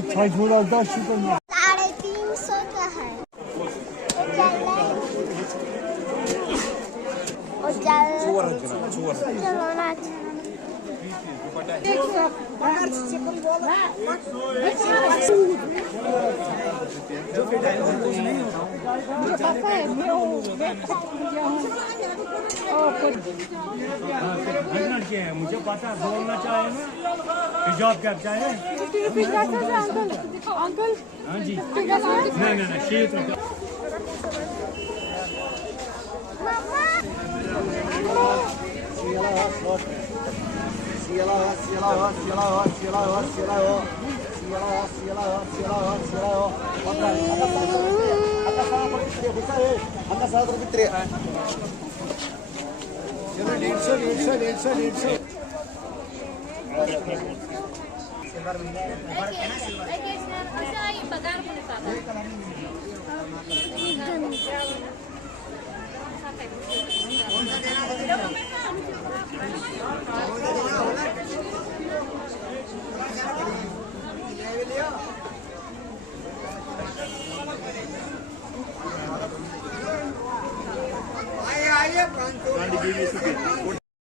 350 का है। मुझे पता बोलना चाहे ना जॉब क्या चाहे अंकल हाँ जी नहीं शेर आइए